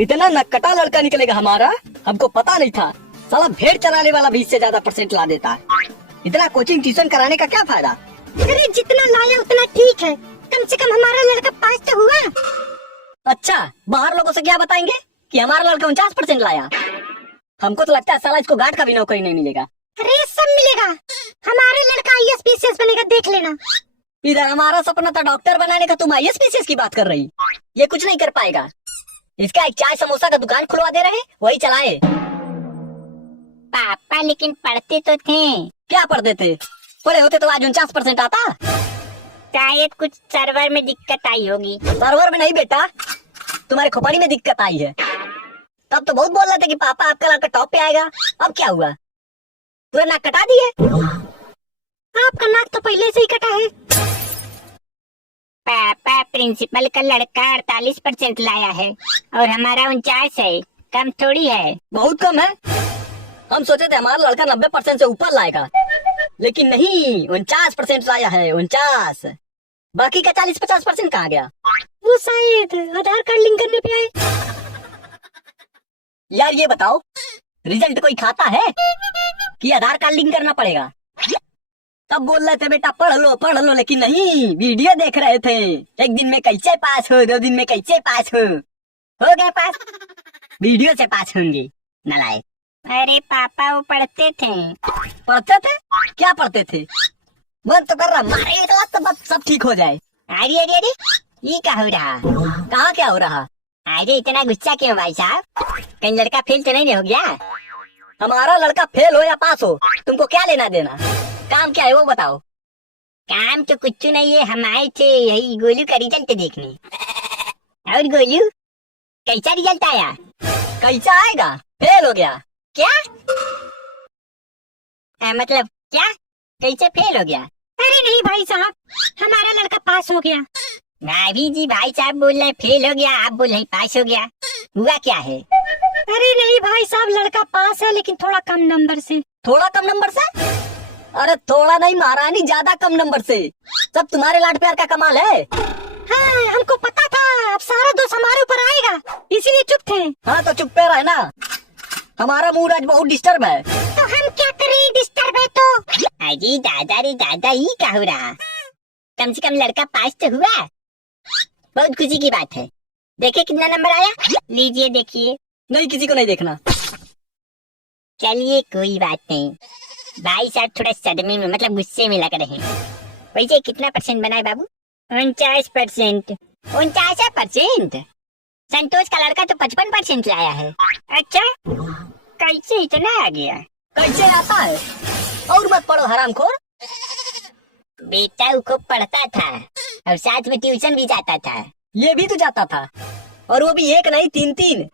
इतना नक्कटा लड़का निकलेगा हमारा, हमको पता नहीं था। साला भेड़ चराने वाला भी इससे ज्यादा परसेंट ला देता है। इतना कोचिंग ट्यूशन कराने का क्या फायदा। अरे जितना लाया उतना ठीक है, कम से कम हमारा लड़का पास तो हुआ। अच्छा, बाहर लोगों से क्या बताएंगे कि हमारा लड़का 49% लाया। हमको तो लगता है साला इसको गार्ड का भी नौकरी नहीं मिलेगा। अरे सब मिलेगा, हमारा लड़का IAS PCS बनेगा, देख लेना। इधर हमारा सपना था डॉक्टर बनाने का, तुम IAS PCS की बात कर रही। ये कुछ नहीं कर पाएगा। इसका एक चाय समोसा का दुकान खुलवा दे रहे, वही चलाए। पापा लेकिन पढ़ते तो थे। क्या पढ़ते थे? पढ़े होते तो आज 49% आता। शायद कुछ सर्वर में दिक्कत आई होगी। सर्वर में नहीं बेटा, तुम्हारे खोपड़ी में दिक्कत आई है। तब तो बहुत बोल रहे थे कि पापा आपका लड़का टॉप पे आएगा। अब क्या हुआ? पूरा नाक कटा दिए। आपका नाक तो पहले से ही कटा है। पापा प्रिंसिपल का लड़का 48% लाया है और हमारा 49 है, कम थोड़ी है। बहुत कम है। हम सोचे थे हमारा लड़का 90% से ऊपर लाएगा, लेकिन नहीं, 49% लाया है। 49। बाकी का 40-50% कहाँ गया? वो शायद आधार कार्ड लिंक करने पे आए। यार ये बताओ, रिजल्ट कोई खाता है कि आधार कार्ड लिंक करना पड़ेगा? तब बोल रहे थे बेटा पढ़ लो, लेकिन नहीं, वीडियो देख रहे थे। एक दिन में कैसे पास हो, 2 दिन में कैसे पास हो गए पास। वीडियो से पास होंगे नालायक। अरे पापा वो पढ़ते थे। पढ़ते थे? क्या पढ़ते थे? मन तो कर रहा मारे एक लात तो बस सब ठीक हो जाए। अरे अरे अरे, ये क्या हो रहा? कहाँ क्या हो रहा? अरे इतना गुस्सा क्यों भाई साहब? कहीं लड़का फेल तो नहीं हो गया? हमारा लड़का फेल हो या पास हो, तुमको क्या लेना देना? काम क्या है वो बताओ। काम तो कुछ नहीं है, हम आए थे यही गोलू का रिजल्ट देखने। और गोलू कैसा रिजल्ट आया? कैसा आएगा? फेल हो गया। क्या मतलब क्या? कैसे फेल हो गया? अरे नहीं भाई साहब, हमारा लड़का पास हो गया। भाभी जी, भाई साहब बोल रहे फेल हो गया, आप बोल रहे पास हो गया। हुआ क्या है? अरे नहीं भाई साहब, लड़का पास है लेकिन थोड़ा कम नंबर से। थोड़ा कम नंबर से? अरे थोड़ा नहीं महारानी, ज्यादा कम नंबर से। सब तुम्हारे लाड प्यार का कमाल है। हाँ, हमको पता था अब सारा दोष हमारे ऊपर आएगा, इसीलिए चुप थे। हाँ तो चुप पे रहे ना, हमारा मूड आज बहुत डिस्टर्ब है। तो हम क्या करें, डिस्टर्ब है तो? अजी दादा रे दादा, ही क्या हो रहा? कम से कम लड़का पास तो हुआ, बहुत खुशी की बात है। देखिए कितना नंबर आया, लीजिए देखिए। नहीं, किसी को नहीं देखना। चलिए कोई बात नहीं, भाई साहब थोड़ा सदमे में मतलब गुस्से में लग रहे हैं। वैसे कितना परसेंट बना है बाबू? 49%। 49%? संतोष का लड़का तो 55% लाया है। अच्छा, कैसे इतना आ गया? कैसे आता है? और मत पढ़ो हरामखोर। बेटा वो खूब पढ़ता था और साथ में ट्यूशन भी जाता था। ये भी तो जाता था, और वो भी एक नहीं 3-3।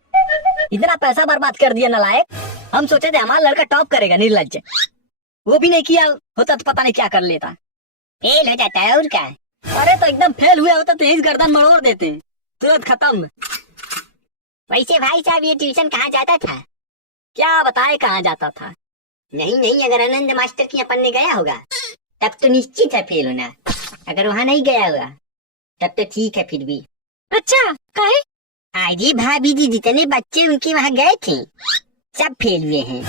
इतना पैसा बर्बाद कर दिया नालायक। हम सोचे थे हमारा लड़का टॉप करेगा, निर्लज्ज। वो भी नहीं किया होता तो पता नहीं क्या कर लेता। फेल हो जाता है और क्या? अरे तो एकदम फेल हुआ होता तो इस गर्दन मरोड़ देते, तुरंत खत्म। वैसे भाई साहब ये ट्यूशन कहाँ जाता था? क्या बताए कहाँ जाता था? नहीं, अगर आनंद मास्टर की अपन ने गया होगा तब तो निश्चित है फेल होना। अगर वहाँ नहीं गया होगा तब तो ठीक है फिर भी। अच्छा काहे? आजी भाभी जी जितने बच्चे उनके वहाँ गए थे सब फेल हुए हैं।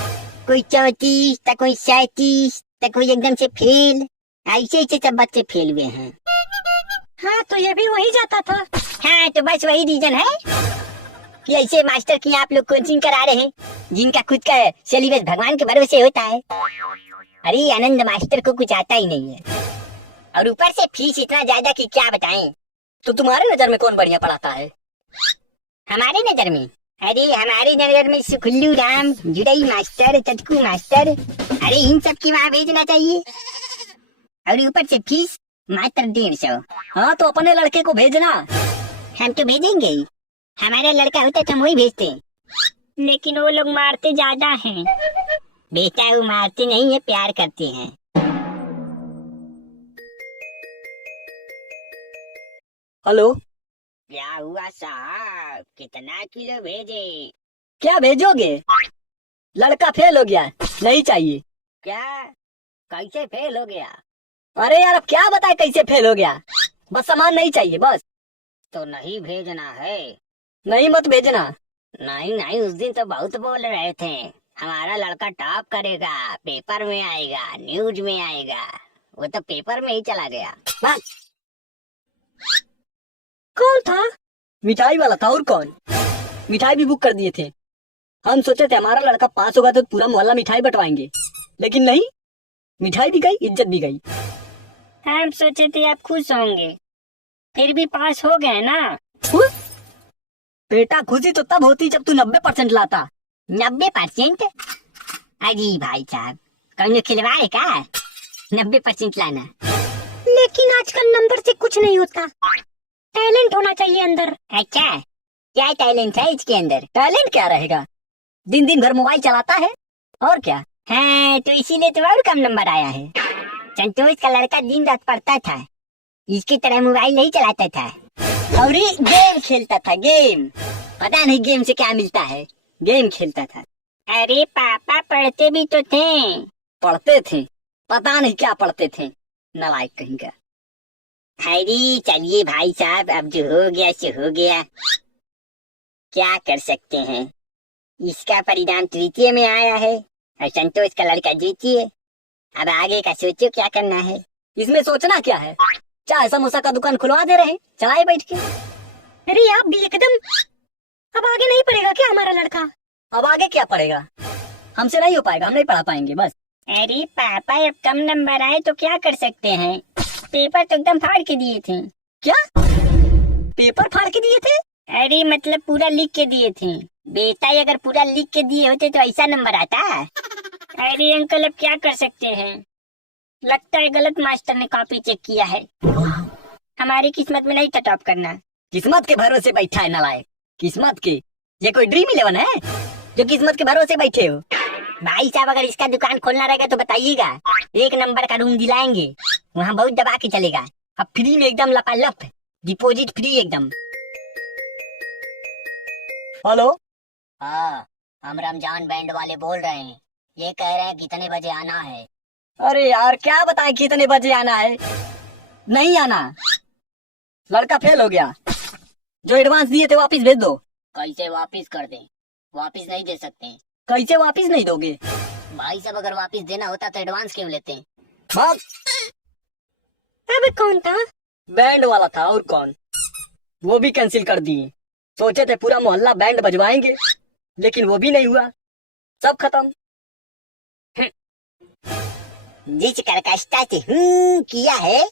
कोई 34 तो कोई 37 तो कोई एकदम से फेल, ऐसे ऐसे सब बच्चे फेल हुए हैं। हाँ तो ये भी वही जाता था। हाँ तो बस वही रीजन है कि ऐसे मास्टर की आप लोग कोचिंग करा रहे हैं जिनका खुद का सिलेबस भगवान के भरोसे होता है। अरे आनंद मास्टर को कुछ आता ही नहीं है, और ऊपर से फीस इतना ज्यादा कि क्या बताएं। तो तुम्हारे नजर में कौन बढ़िया पढ़ाता है? हमारे नजर में? अरे हमारे नजर में सुखुल्लू राम, जुड़ई मास्टर, चटकू मास्टर, अरे इन सब की वहाँ भेजना चाहिए। और ऊपर से फीस मात्र 150। हाँ तो अपने लड़के को भेजना। हम तो भेजेंगे ही, हमारा लड़का होता तो हम वही भेजते, लेकिन वो लोग मारते ज्यादा हैं। बेटा वो मारते नहीं है, प्यार करते हैं। हेलो, क्या हुआ साहब, कितना किलो भेजे? क्या भेजोगे? लड़का फेल हो गया, नहीं चाहिए। क्या? कैसे फेल हो गया? अरे यार अब क्या बताए कैसे फेल हो गया, बस सामान नहीं चाहिए बस। तो नहीं भेजना है? नहीं मत भेजना। नहीं नहीं, उस दिन तो बहुत बोल रहे थे हमारा लड़का टॉप करेगा, पेपर में आएगा, न्यूज में आएगा। वो तो पेपर में ही चला गया। बस। कौन था? मिठाई वाला था, और कौन? मिठाई भी बुक कर दिए थे। हम सोचे थे हमारा लड़का पास होगा तो पूरा मोहल्ला मिठाई बंटवाएंगे, लेकिन नहीं, मिठाई भी गई, इज्जत भी गई। हम सोचे थे आप खुश होंगे, फिर भी पास हो गए ना। बेटा खुशी तो तब होती जब तू 90% लाता। 90%? अजी भाई साहब, कौन खिलवाड़े का 90% लाना? लेकिन आजकल नंबर से कुछ नहीं होता, टैलेंट होना चाहिए अंदर। अच्छा, क्या टैलेंट है इसके अंदर? टैलेंट क्या रहेगा, दिन दिन भर मोबाइल चलाता है, और क्या। हाँ, तो इसीलिए तो और कम नंबर आया है। संतोष का लड़का दिन रात पढ़ता था, इसकी तरह मोबाइल नहीं चलाता था। और ये गेम खेलता था, गेम। पता नहीं गेम से क्या मिलता है, गेम खेलता था। अरे पापा पढ़ते भी तो थे। पढ़ते थे, पता नहीं क्या पढ़ते थे, नालायक कहीं का। अरे चलिए भाई साहब, अब जो हो गया सो हो गया, क्या कर सकते हैं। इसका परिणाम तृतीय में आया है और संतोष का लड़का द्वितीय। अब आगे का सोचो क्या करना है। इसमें सोचना क्या है, चाय समोसा का दुकान खुलवा दे रहे, चलाए बैठ के। अरे आप भी एकदम, अब आगे नहीं पढ़ेगा क्या हमारा लड़का? अब आगे क्या पढ़ेगा, हमसे नहीं हो पाएगा, हम नहीं पढ़ा पाएंगे बस। अरे पापा, अब कम नंबर आए तो क्या कर सकते हैं, पेपर तो एकदम फाड़ के दिए थे। क्या पेपर फाड़ के दिए थे? अरे मतलब पूरा लिख के दिए थे। बेटा अगर पूरा लिख के दिए होते तो ऐसा नंबर आता। अरे अंकल, अब क्या कर सकते हैं, लगता है गलत मास्टर ने कॉपी चेक किया है। हमारी किस्मत में नहीं था टॉप करना। किस्मत के भरोसे बैठा है नालायक, किस्मत के। ये कोई ड्रीम 11 है जो किस्मत के भरोसे बैठे हो? भाई साहब, अगर इसका दुकान खोलना रहेगा तो बताइएगा, 1 नंबर का रूम दिलाएंगे, वहाँ बहुत दबा के चलेगा। अब फ्री में एकदम लपालप, डिपॉजिट फ्री एकदम। हेलो, हाँ, हम रमजान बैंड वाले बोल रहे हैं। ये कह रहे हैं कितने बजे आना है। अरे यार क्या बताए कितने बजे आना है, नहीं आना, लड़का फेल हो गया, जो एडवांस दिए थे वापस भेज दो। कैसे वापस कर दें? वापस नहीं दे सकते। कैसे वापस नहीं दोगे? भाई साहब, अगर वापस देना होता तो एडवांस क्यों लेते? भाग। अबे कौन था? बैंड वाला था, और कौन, वो भी कैंसिल कर दिए। सोचे थे पूरा मोहल्ला बैंड बजवाएंगे, लेकिन वो भी नहीं हुआ, सब खत्म। जिस कर्कशता से किया है,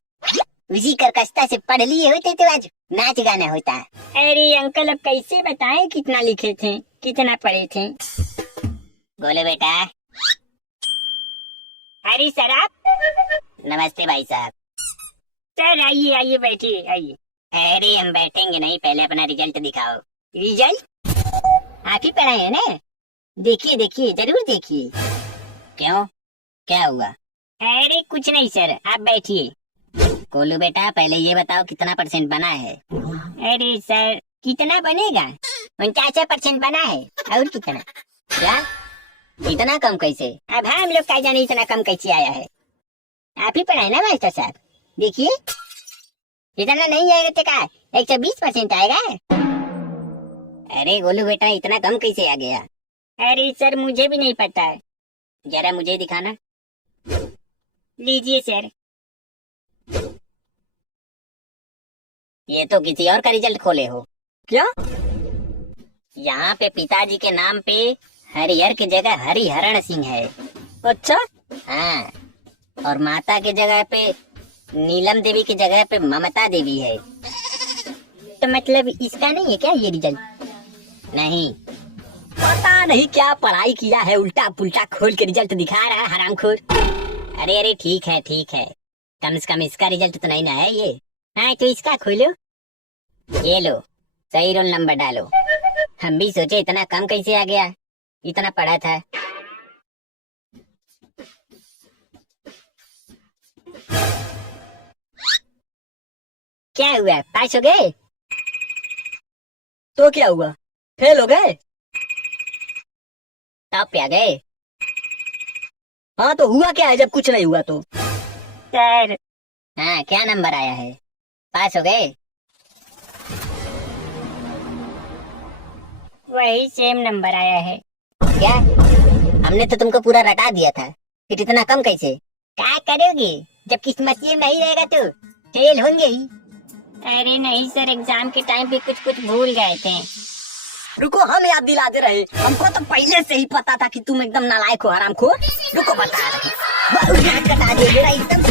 उसी कर्कशता से पढ़ लिए होते तो आज नाच गाना होता। अरे अंकल, अब कैसे बताएं कितना लिखे थे, कितना पढ़े थे। बोले बेटा। अरे सर आप। नमस्ते भाई साहब। सर आइए आइए, बैठिए आइए। अरे हम बैठेंगे नहीं, पहले अपना रिजल्ट दिखाओ। रिजल्ट आप ही पढ़ाए हैं ना? देखिए देखिए, जरूर देखिए। क्यों, क्या हुआ? अरे कुछ नहीं सर, आप बैठिए। कोलू बेटा, पहले ये बताओ कितना परसेंट बना है? अरे सर, कितना बनेगा? 49% बना है। और कितना? क्या इतना कम कैसे? अब हम लोग क्या जाने इतना कम कैसे आया है। आप ही पढ़ाए ना मास्टर साहब, देखिए। इतना नहीं आएगा तो क्या 120% आएगा? अरे गोलू बेटा, इतना कम कैसे आ गया? अरे सर, मुझे भी नहीं पता है, जरा मुझे दिखाना। लीजिए सर। ये तो किसी और का रिजल्ट खोले हो क्या? यहाँ पे पिताजी के नाम पे हरिहर की जगह हरिहरण सिंह है। अच्छा। हाँ, और माता की जगह पे नीलम देवी की जगह पे ममता देवी है। तो मतलब इसका नहीं है क्या ये रिजल्ट? नहीं, पता नहीं क्या पढ़ाई किया है, उल्टा पुल्टा खोल के रिजल्ट दिखा रहा है हरामखोर। अरे अरे ठीक है ठीक है, कम से कम इसका रिजल्ट तो नहीं ना है ये। हाँ, तो इसका खोलो, ये लो, सही रोल नंबर डालो। हम भी सोचे इतना कम कैसे आ गया, इतना पढ़ा था। क्या हुआ, पास हो गए? तो क्या हुआ, फेल हो गए? टॉप पे आ गए? हाँ, तो हुआ क्या है जब कुछ नहीं हुआ तो? सर। हाँ, क्या नंबर आया है? पास हो गए? वही सेम नंबर आया है। क्या? हमने तो तुमको पूरा रटा दिया था, फिर इतना कम कैसे? क्या करोगे जब किस्मत में नहीं रहेगा तो फेल होंगे ही। अरे नहीं सर, एग्जाम के टाइम पे कुछ भूल गए थे। रुको, हम याद दिलाते रहे। हमको तो पहले से ही पता था कि तुम एकदम नालायक हो, हरामखोर। रुको बता रहे। कटा दे एकदम।